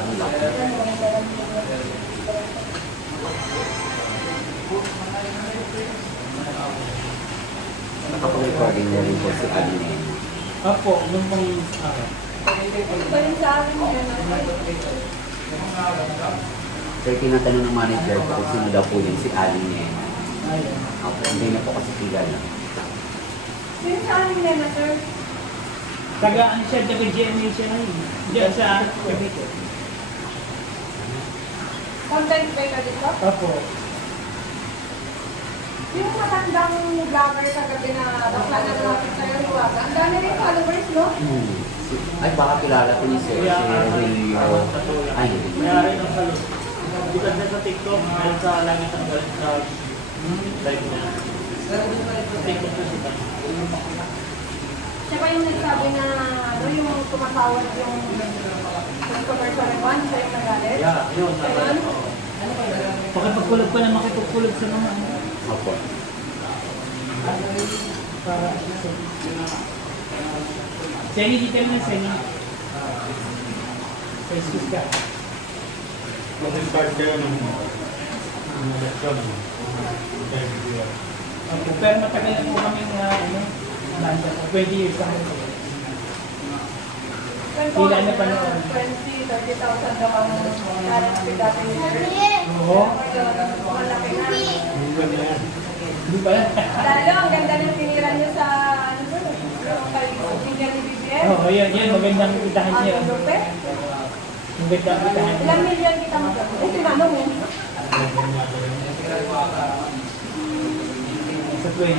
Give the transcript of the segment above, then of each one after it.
Ang laki. Nakapag-recording na rin po si Aline. Opo, nung pang Ito yung sa akin yun. Sir, tinatanong ng manager ko kung sino daw po yun si Aline. ayun. Opo, hindi na po kasi kilala. Yung sa akin na sir. Taga ano siya, taga GMA siya ngayon. Diyan sa Cavite. Content ba ka dito? Opo. Yung matandang vlogger sa gabi na bakla na lumapit sa'yo, Luwaga. Ang dami rin followers, no? Ay, baka kilala ko ni Sir. Si Rio. Ay, hindi. Mayari ng salon. Dito na sa TikTok, meron sa langit ang galit sa live niya. Sa TikTok na siya. Siya pa yung nagsabi na ano yung tumatawag yung commercial one, siya yung nagalit. Yeah, yun. Ganun. Makipagkulog pa na makipagkulog sa mga ano. Opo. Para Seni, dito naman Seni. Facebook ka. Mag-start kayo ng election. Opo, pero matagal na po kami na ano, nasa 20 years na kami. Sila na pa noon. 20, 30,000 daw ang na-expect dati ni Sir. Oo. Malaki na. Hindi pa yan. Lalo, ang ganda ng tinira niyo sa ano sir, yung kay Engineer ni BBM. Oo, yan. Magandang itahan Ang niya. Guadalupe. Magandang itahan niya. Ilang million kita mo? Eh, tinanong mo. Sa 20.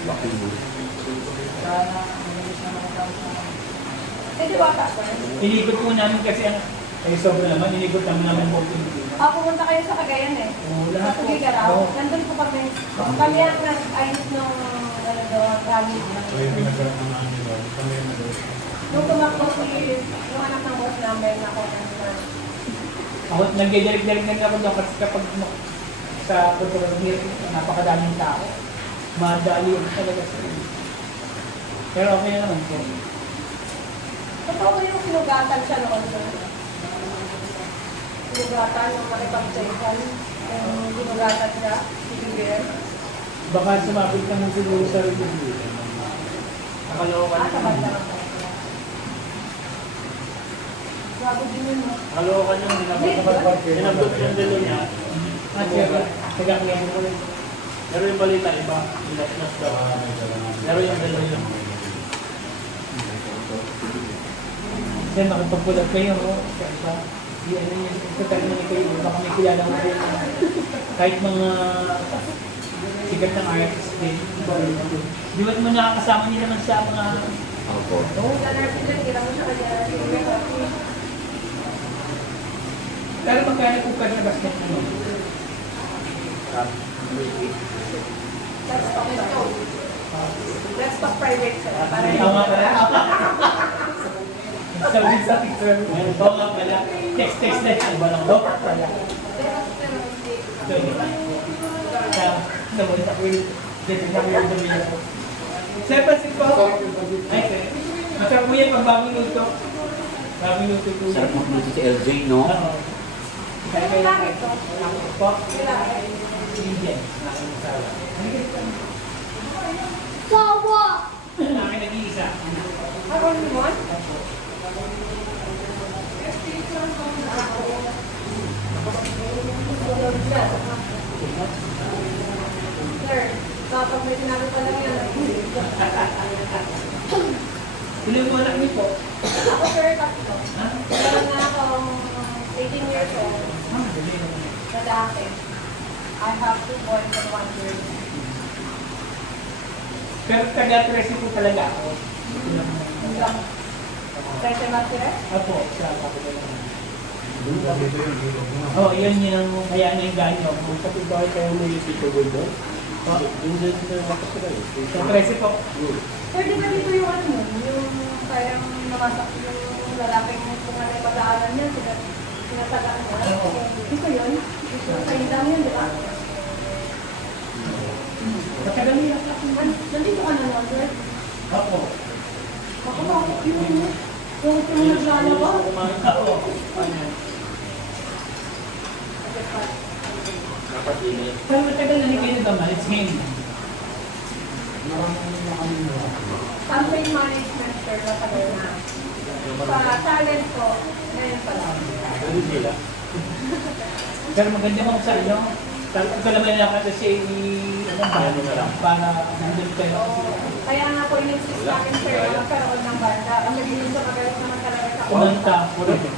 Laki mo. Eh, di ba sir? Inigot po namin kasi ang sobra naman, inigot namin po. Pumunta kayo sa Cagayan eh. Oo, Sa lahat po. Tugigaraw. Oo. Nandun po kami. Kami ang nag-ayos nung ano daw, ang rally. Nung tumakbo yung anak ng boss namin na ako na Ako, nag-direct-direct na ako doon kasi kapag sa kultura ng hirap, napakadaming tao. Madali yun talaga sa iyo. Pero okay na naman po. totoo yung sinugatan siya noon sir. Sinugatan yung makipag-check-an. Yung sinugatan siya. BBM. Baka sumabit ka ng siguro sa review. Nakalokan Sa banda ng Grabe din yun, no? Nakalokan yung hinabot yung delo niya. At siya, taga-kaya mo rin. Pero yung balita iba, ilas daw. Pero yung delo yun. Kasi makapagpulat kayo, kaya di ano yun, total mo kayo, baka may kilala mo kayo. Kahit mga sigat ng artist din. Di ba't mo nakakasama nila man sa mga... Opo. Oo. Sa nursing lang, kita mo siya kanya. Pero magkano po ka na basket mo? Let's talk private sir. Para Tama pala. Sabi sa picture. Oo nga pala. Text na siya. Walang lock pala. So, hindi pa. Naman sa kuya. Dito na kuya dominio. Sir, pansin po. Ay, sir. Masarap po yan pag bagong luto. Bagong luto po. Sarap magluto si LJ, no? Oo. Kaya Ang langit to. po. Kailangan. Indian. Sawa! Akin nag-iisa. Ako naman? Sir, kapag may sinabi pa lang yan. Ilan po anak niyo po? Ako sir, tatlo. Ha? Meron na akong 18 years old. Dali naman. Lalaki. I have 2 boys and 1 girl. Pero taga-13 po talaga ako. Hanggang 13 months sir? Apo, sa kapitol naman. Oo, yun yung kaya na yung ganyo. Kung kapit ba kayo may Tito Gondo? Sa 13 po. Sir, di ba dito yung ano nun? Yung parang namasak yung lalaking kung ano yung pag-aaral niya, sinatagaan niya. Oo. Dito yun? Dito sa indang yun, di ba? Matagal niya. Nandito ka na naman, sir. Apo. Ako bakit yun? Yung naglalaba. Kumain Oo. Ano? Dapat init. Pero matagal na hindi kayo nagmamalit ngayon. Campaign management, sir, matagal na. Sa talent po, ngayon pa lang. Ano sila? Pero maganda mo sa inyo. Kalaman na kasi si Ano na lang. para nandun kayo. Kaya nga po, in-insist namin, sir, na magkaroon ng banda. Ang naging sa magalit naman talaga sa Kumanta.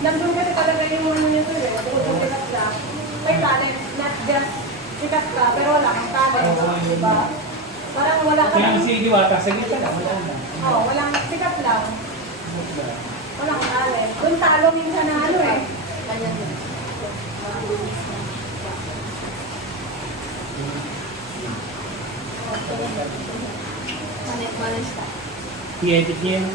Nandun kasi talaga yung ano niya, sir, eh. Bukod sa sikat ka, may talent, not just sikat ka, pero wala kang talent, diba? Parang wala ka Kaya lang. si Diwata, sige ka lang, wala na. Oo, walang sikat lang. Walang talent. Doon talo minsan na ano eh. Ganyan din. Manis ka. I-edit niya yung